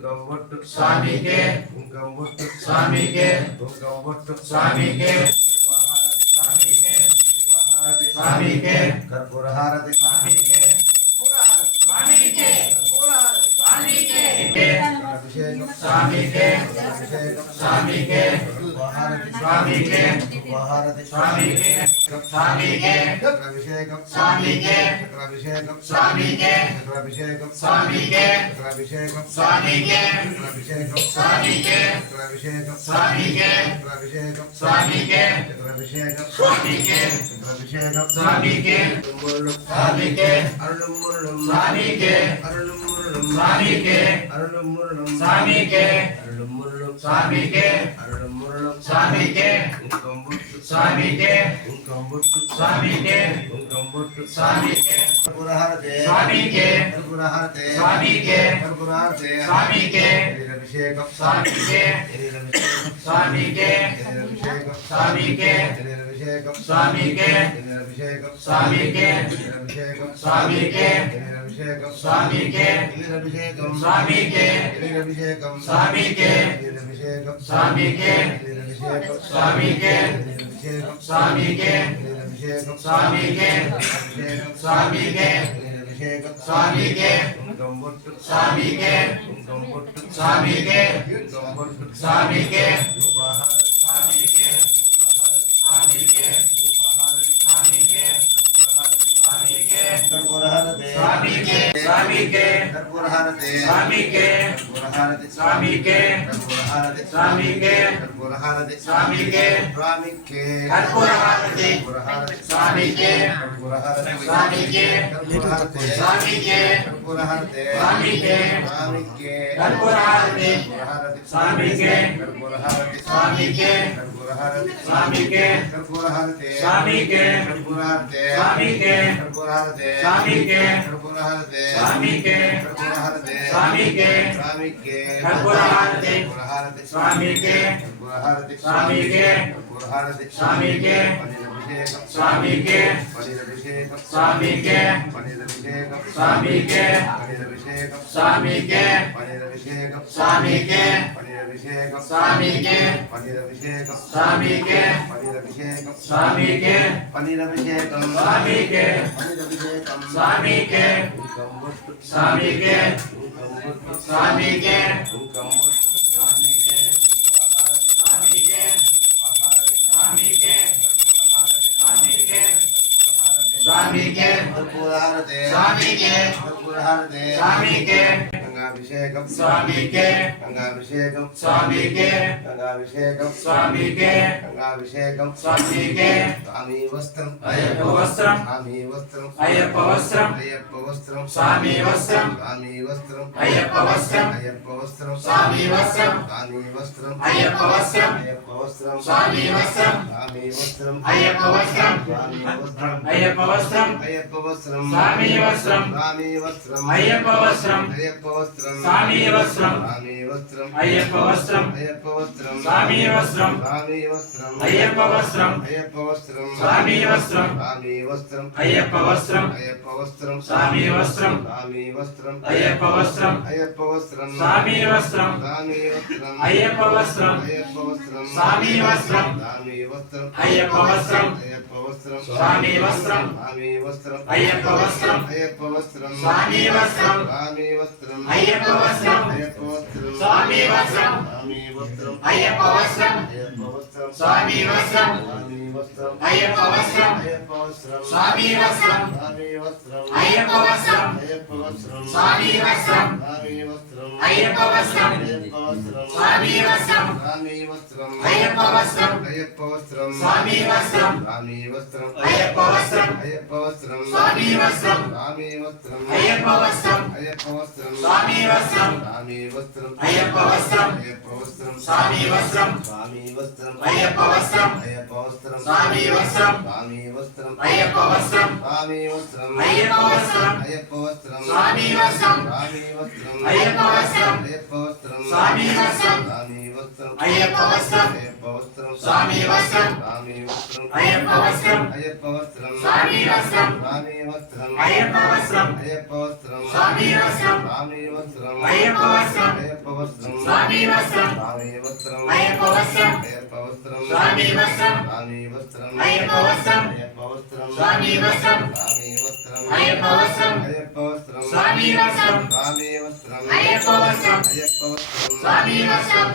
घुंगमवट स्वामी के घुंगमवट स्वामी के घुंगमवट स्वामी के स्वामी के स्वामी के कर्पूर हारति स्वामी के स्वामी के स्वामी के स्वामी के स्वामी के उपहारति स्वामी के स्वामी के अभिषेकम स्वामी के अभिषेकम स्वामी के अभिषेकम स्वामी के अभिषेकम स्वामी के अभिषेकम स्वामी के अभिषेकम स्वामी के अभिषेकम स्वामी के अभिषेकम स्वामी के अभिषेकम स्वामी के स्वामी के अरुण स्वामी के अरुण स्वामी के अरुण स्वामी के अरुण स्वामी के अरुण मुरुण स्वामी స్వామికే స్వామికే స్వామికే స్వామికే స్వామికే స్వామికే స్వామికే అభిషేకం స్వామికే స్వామికే స్వామికే అభిషేకం స్వామికే అభిషేకం స్వామికే అభిషేకం స్వామికే అభిషేకం స్వామికే అభిషేకం స్వామికే అభిషేకం స్వామికే అభిషేకం స్వామికే अभिषेक स्वामी के स्वामी के अभिषेक स्वामी के स्वामी के अभिषेक स्वामी के स्वामी के स्वामी के स्वामी के स्वामी के स्वामी के स्वामी के स्वामी के स्वामी के harati स्वामी के कर्पूर harati स्वामी के कर्पूर harati स्वामी के स्वामी के कर्पूर harati कर्पूर harati स्वामी के कर्पूर harati स्वामी के कर्पूर harati स्वामी के कर्पूर harati स्वामी के स्वामी के कर्पूर harati स्वामी के कर्पूर harati स्वामी के कर्पूर harati स्वामी के कर्पूर harati स्वामी के कर्पूर harati स्वामी के कर्पूर harati स्वामी के कर्पूर harati स्वामी के कर्पूर harati स्वामी के स्वामी के के कर्पूरहारति कर्पूरहारति स्वामी के कर्पूरहारति स्वामी के कर्पूरहारति स्वामी के अभिषेक स्वामी के पनीर अभिषेक स्वामी के पनीर अभिषेक स्वामी के पनीर अभिषेक स्वामी के स्वामी के स्वामी के स्वामी के स्वामी के स्वामी के स्वामी के स्वामी के स्वामी के स्वामी के स्वामी के भरपूर हार दे स्वामी के भरपूर हार दे स्वामी के గంగాభిషేకం స్వామికే గంగాభిషేకం స్వామికే గంగాభిషేకం స్వామికే గంగాభిషేకం స్వామికే స్వామి వస్త్రం అయ్యప్ప వస్త్రం స్వామి వస్త్రం అయ్యప్ప వస్త్రం అయ్యప్ప వస్త్రం స్వామి వస్త్రం స్వామి వస్త్రం అయ్యప్ప వస్త్రం అయ్యప్ప వస్త్రం స్వామి వస్త్రం స్వామి వస్త్రం అయ్యప్ప వస్త్రం అయ్యప్ప వస్త్రం స్వామి వస్త్రం స్వామి వస్త్రం అయ్యప్ప వస్త్రం స్వామి వస్త్రం అయ్యప్ప వస్త్రం అయ్యప్ప వస్త్రం స్వామి వస్త్రం స్వామి వస్త్రం అయ్యప్ప వస్త్రం అయ్యప్ప వస్త్రం స్వామి వస్త్రం స్వామి వస్త్రం అయ్యప్ప వస్త్రం అయ్యప్ప వస్త్రం స్వామి వస్త్రం స్వామి వస్త్రం అయ్యప్ప వస్త్రం అయ్యప్ప వస్త్రం స్వామి వస్త్రం స్వామి వస్త్రం అయ్యప్ప వస్త్రం అయ్యప్ప వస్త్రం స్వామి వస్త్రం స్వామి వస్త్రం అయ్యప్ప వస్త్రం అయ్యప్ప వస్త్రం స్వామి వస్త్రం స్వామి వస్త్రం అయ్యప్ప వస్త్రం అయ్యప్ప వస్త్రం స్వామి వస్త్రం స్వామి వస్త్రం అయ్యప్ప వస్త్రం అయ్యప్ప వస్త్రం స్వామి వస్త్రం స్వామి వస్త్రం అయ్యప్ప వస్త్రం అయ్యప్ప వస్త్రం స్వామి వస్త్రం స్వామి వస్త్రం అయ్యప్ప వస్త్రం అయ్యప్ప వస్త్రం స్వామి వస్త్రం స్వామి వస్త్రం అయ్యప్ప వస్త్రం అయ్యప్ప వస్త్రం స్వామి వస్త్రం స్వామి వస్త్రం అయ్యప్ప వస్త్రం అయ్యప్ప వస్త్రం స్వామి వస్త్రం స్వామి వస్త్రం అయ్యప్ప వస్త్రం అయ్యప్ప వస్త్రం స్వామి వస్త్రం అయ్యప్ప వస్త్రం అయ్యప్ప వస్త్రం స్వామి వస్త్రం స్వామి వస్త్రం అయ్యప్ప వస్త్రం అయ్యప్ప వస్త్రం స్వామి వస్త్రం స్వామి వస్త్రం అయ్యప్ప వస్త్రం అయ్యప్ప వస్త్రం స్వామి వస్త్రం స్వామి వస్త్రం అయ్యప్ప వస్త్రం అయ్యప్ప వస్త్రం స్వామి వస్త్రం స్వామి వస్త్రం అయ్యప్ప వస్త్రం అయ్యప్ప వస్త్రం స్వామి వస్త్రం స్వామి వస్త్రం అయ్యప్ప వస్త్రం అయ్యప్ప వస్త్రం స్వామి వస్త్రం స్వామి వస్త్రం అయ్యప్ప వస్త్రం స్వామి వస్త్రం అయ్యప్ప వస్త్రం అయ్యప్ప వస్త్రం స్వామి వస్త్రం స్వామి వస్త్రం అయ్యప్ప వస్త్రం అయ్యప్ప వస్త్రం స్వామి వస్త్రం స్వామి వస్త్రం అయ్యప్ప వస్త్రం అయ్యప్ప వస్త్రం స్వామి వస్త్రం స్వామి వస్త్రం అయ్యప్ప వస్త్రం అయ్యప్ప వస్త్రం స్వామి వస్త్రం స్వామి వస్త్రం అయ్యప్ప వస్త్రం అయ్యప్ప వస్త్రం స్వామి వస్త్రం స్వామి వస్త్రం అయ్యప్ప వస్త్రం అయ్యప్ప వస్త్రం స్వామి వస్త్రం స్వామి వస్త్రం అయ్యప్ప వస్త్రం అయ్యప్ప వస్త్రం స్వామి వస్త్రం స్వామి వస్త్రం అయ్యప్ప వస్త్రం అయ్యప్ప వస్త్రం స్వామి వస్త్రం స్వామి వస్త్రం అయ్యప్ప వస్త్రం అయ్యప్ప వస్త్రం స్వామి వస్త్రం స్వామి వస్త్రం అయ్యప్ప వస్త్రం అయ్యప్ప వస్త్రం స్వామి వస్త్రం